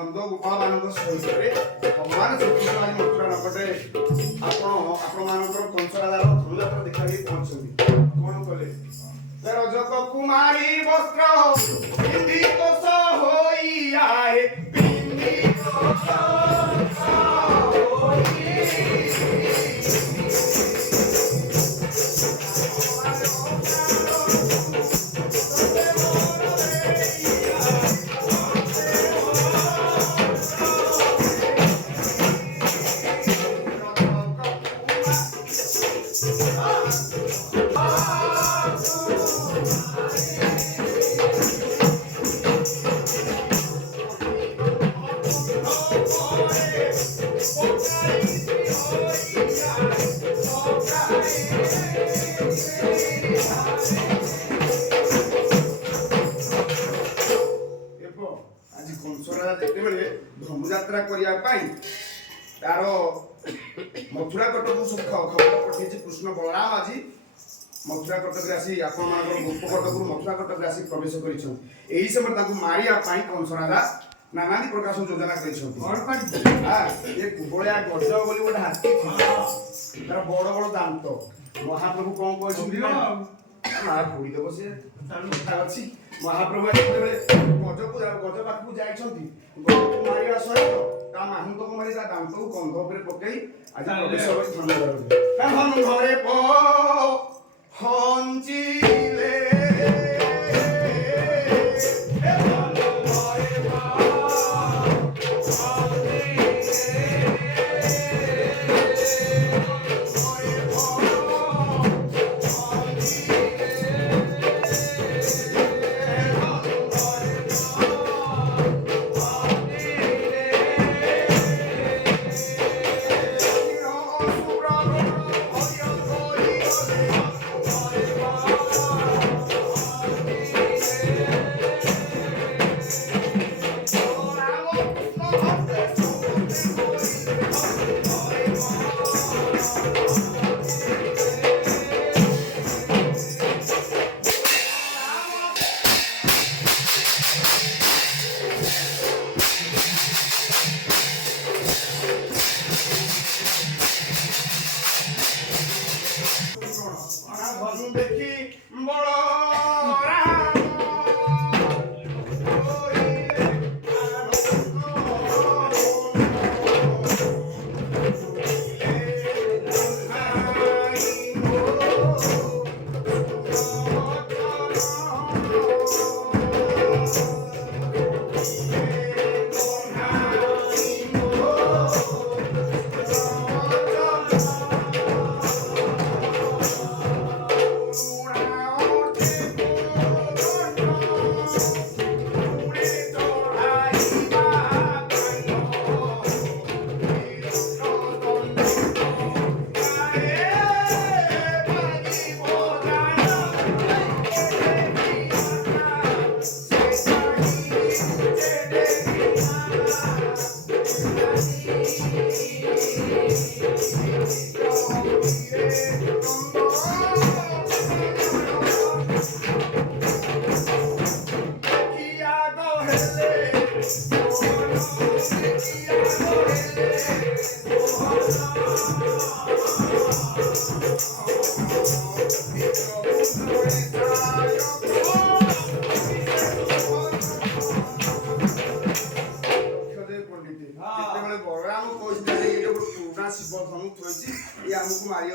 नंद गोपाल सहित भगवान श्रीकृष्ण आज मथुरा नगरे आपण कंसराजार धनुजात्रा देखा पहुंचती कौन कले रजत कुमारी वस्त्र पिंदी कोश होई आए पिंदी कोश धनुजात्रा करने तार मथुरा कटक सब खबर पठे कृष्ण बलराम आज मथुरा कटक आसी आपण गोप कटक मथुरा कटक आसी प्रवेश कर समय मारिया कंस राजा नाना प्रकार योजना कुबलिया गज बोली गोटे हाथी तार बड़ बड़ दांत महाप्रभु कौन कहते फोड़देव सी अच्छी महाप्रभु गज गज पाखक जाइछंती गज मारिया सहित माहुंत को मारी दांत को कंध उपर पकई आज प्रवेश घरे हंचिले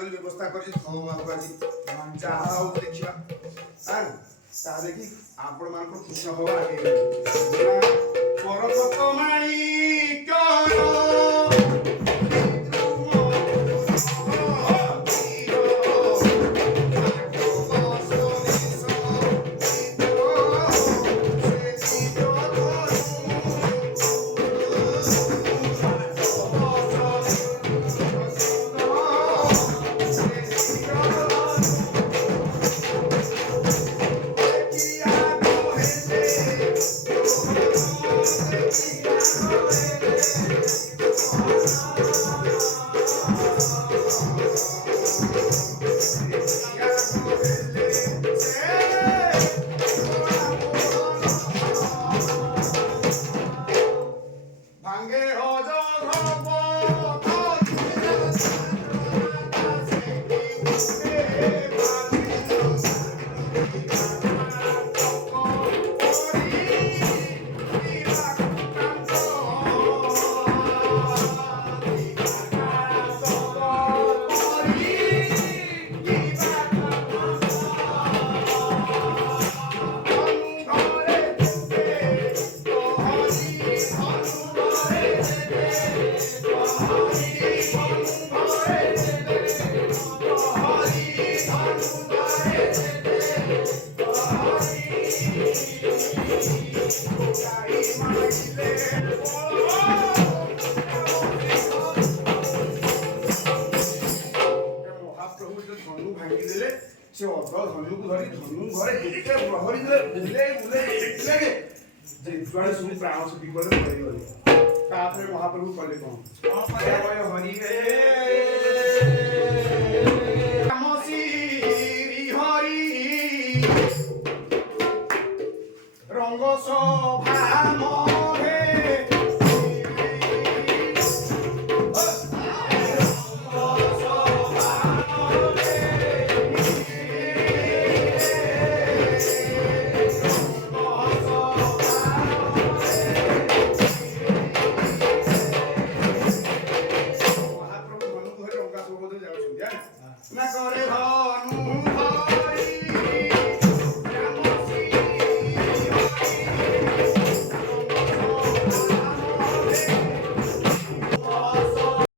व्यवस्था कर देखा देखी आपण मान खुश हवा ମହାପ୍ରଭୁ ଯୋଉ ଧନୁ ଭାଙ୍ଗିଦେଲେ ସେ ଅଧ ଧନୁକୁ ଧରି ଧନୁ ଘରେ ଏତେ ପ୍ରହରୀ ଦେଲେ ବୁଲେଇ ବୁଲେଇ ଦେଖିଲେ ଯେ ଯୁଆଡେ ସବୁ ପ୍ରାଣ ସେ ବିପଦରେ ପଡ଼ିଗଲେ। ତାପରେ ମହାପ୍ରଭୁ କଲେ କଣ? ହରି ହରି ରଙ୍ଗ ସଭା ମରେ